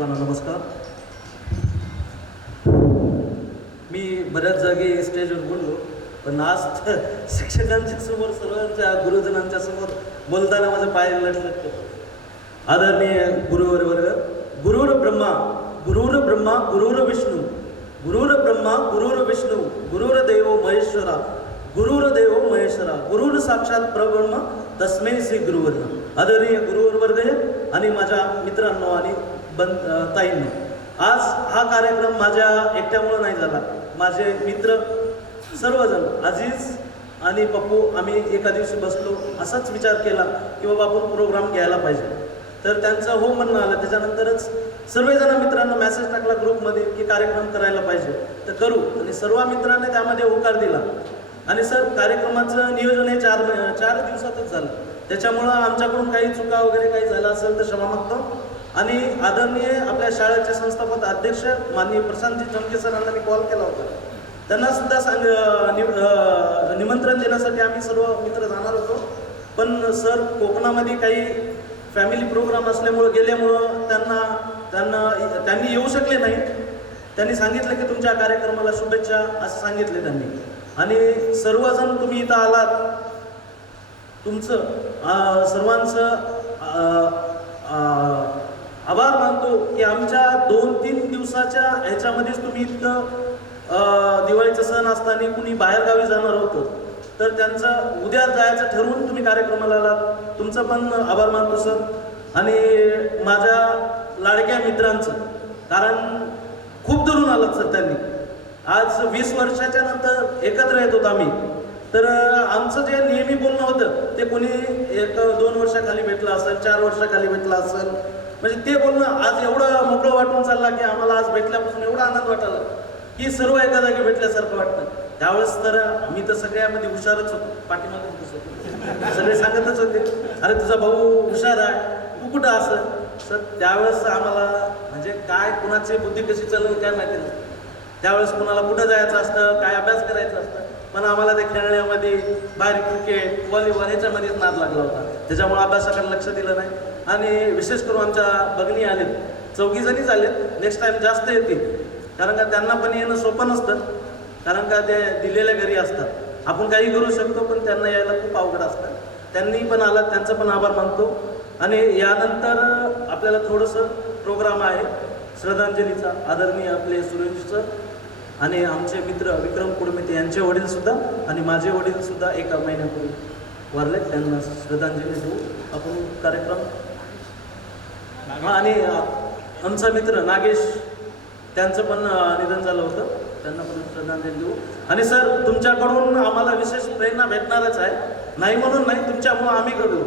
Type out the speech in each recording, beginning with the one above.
सर्वांना नमस्कार. मी बऱ्याच जागी स्टेजवर बोललो, पण आज शिक्षकांच्या समोर, सर्वांच्या गुरुजनांच्या समोर बोलताना माझं पाय लटलट. आदरणीय गुरुवर वर्ग, गुरुर ब्रह्मा गुरुर विष्णू, गुरुर ब्रह्मा गुरुर विष्णू, गुरुर देवो महेश्वरा, गुरुर देवो महेश्वरा, गुरुर साक्षात परब्रह्म तस्मै श्री गुरुवर्ग. आदरणीय गुरुवर वर्ग आणि माझ्या मित्रांनो आणि ताईंनो, आज हा कार्यक्रम माझ्या एकट्यामुळं नाही झाला. माझे मित्र सर्वजण अजीज आणि पप्पू आम्ही एका दिवशी बसलो, असाच विचार केला की बाबा आपण प्रोग्राम घ्यायला पाहिजे. तर त्यांचं हो म्हणणं आलं. त्याच्यानंतरच सर्वजण मित्रांना मेसेज टाकला ग्रुपमध्ये की कार्यक्रम करायला पाहिजे, तर करू. आणि सर्व मित्रांनी त्यामध्ये होकार दिला. आणि सर, कार्यक्रमाचं नियोजन हे चार दिवसातच झालं. त्याच्यामुळं आमच्याकडून काही चुका वगैरे काही झाला असेल तर क्षमा मागतो. आणि आदरणीय आपल्या शाळेचे संस्थापक अध्यक्ष माननीय प्रशांतजी चमके सरांना मी कॉल केला होता. त्यांना सुद्धा निमंत्रण देण्यासाठी आम्ही सर्व मित्र जाणार होतो, पण सर कोकणामध्ये काही फॅमिली प्रोग्राम असल्यामुळं गेल्यामुळं त्यांनी येऊ शकले नाही. त्यांनी सांगितलं की तुमच्या कार्यक्रमाला शुभेच्छा असं सांगितले त्यांनी. आणि सर्वजण तुम्ही इथं आलात, तुमचं सर्वांचं आभार मानतो की आमच्या 2-3 दिवसाच्या ह्याच्यामध्येच तुम्ही इतकं दिवाळीचा सण असताना कुणी बाहेरगावी जाणार होतं, तर त्यांचं उद्या जायचं ठरवून तुम्ही कार्यक्रमाला आलात. तुमचं पण आभार मानतो सर. आणि माझ्या लाडक्या मित्रांचं, कारण खूप दुरून आलात सर त्यांनी. आज 20 वर्षाच्या नंतर एकत्र येत होतो आम्ही. तर आमचं जे नेहमी बोलणं होतं ते कोणी 1-2 वर्षाखाली भेटलं असेल, 4 वर्षाखाली भेटलं असेल, म्हणजे ते बोलणं आज एवढं मोकळं वाटून चालला की आम्हाला आज भेटल्यापासून एवढा आनंद वाटायला की सर्व एका जागी भेटल्यासारखं वाटतं. त्यावेळेस तर आम्ही तर सगळ्यामध्ये हुशारच होतो, पाठीमागेच दिसत सगळे सांगतच होते, अरे तुझा भाऊ हुशार आहे, तू कुठं असं. सर त्यावेळेस आम्हाला म्हणजे काय कुणाची बुद्धी कशी चालवून काय माहिती नसतं. त्यावेळेस कुणाला कुठं जायचं असतं, काय अभ्यास करायचा असतं, पण आम्हाला ते खेळण्यामध्ये, बाहेर क्रिकेट, व्हॉलीबॉल ह्याच्यामध्येच नाद लागला होता. त्याच्यामुळे अभ्यासाकडे लक्ष दिलं नाही. आणि विशेष करून आमच्या भगिनी आलेत, 4 जणीच आलेत. नेक्स्ट टाईम जास्त येतील, कारण का त्यांना पण येणं सोपं नसतं, कारण का ते दिलेल्या घरी असतात. आपण काही करू शकतो, पण त्यांना यायला खूप अवघड असतं. त्यांनी पण आला, त्यांचा पण आभार मानतो. आणि यानंतर आपल्याला थोडंसं प्रोग्राम आहे श्रद्धांजलीचा. आदरणीय आपले सुरेश सर आणि आमचे मित्र विक्रम कुडमिते यांचे वडीलसुद्धा आणि माझे वडीलसुद्धा एका महिन्यापूर्वी वारले. त्यांना श्रद्धांजली देऊ आपण कार्यक्रम. आणि आमचा मित्र नागेश, त्यांचं पण निधन झालं होतं, त्यांना पण श्रद्धांजली देऊ. आणि सर, तुमच्याकडून आम्हाला विशेष प्रेरणा भेटणारच आहे, नाही म्हणून नाही, तुमच्यामुळं आम्ही घडलो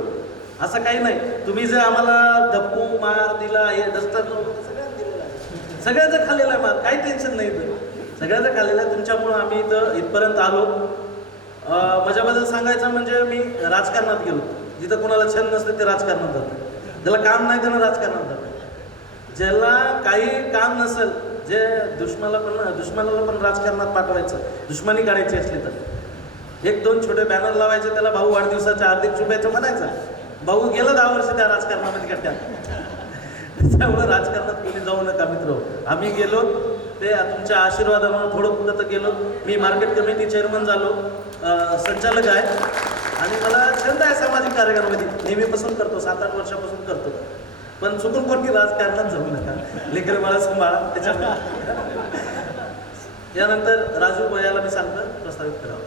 असं काही नाही. तुम्ही जे आम्हाला धप्पू मार दिला, हे डस्टर सगळ्यांना दिलेला आहे, सगळ्याचं खाल्लेला आहे मार, काही टेन्शन नाही. तर सगळ्याचं खाल्लेलं आहे. तुमच्यामुळं आम्ही इथं इथपर्यंत आलो. माझ्याबद्दल सांगायचं म्हणजे मी राजकारणात गेलो. जिथं कोणाला छंद नसते ते राजकारणात जातं, ज्याला काम नाही त्यानं राजकारणात जातं. ज्याला काही काम नसेल, जे दुश्मनाला पण राजकारणात पाठवायचं, दुश्मनी काढायची असली तर 1-2 छोटे बॅनर लावायचे, त्याला भाऊ वाढदिवसाच्या हार्दिक शुभेच्छा म्हणायचं. भाऊ गेलं 10 वर्ष त्या राजकारणामध्ये कट्ट्यात. त्यामुळं राजकारणात कोणी जाऊ नका मित्र. आम्ही गेलो ते तुमच्या आशीर्वादामुळे थोडं पुढं तर गेलो. मी मार्केट कमिटी चेअरमन झालो, संचालक आहे. आणि मला छंद आहे सामाजिक कार्यामध्ये, नेहमीपासून करतो, 7-8 वर्षापासून करतो. पण चुकून कोणी राजकारणात जाऊ नका, लेकर बाळा सांभाळा. त्याच्यामुळे यानंतर राजू भैयाला मी सांगतो प्रस्तावित करावं.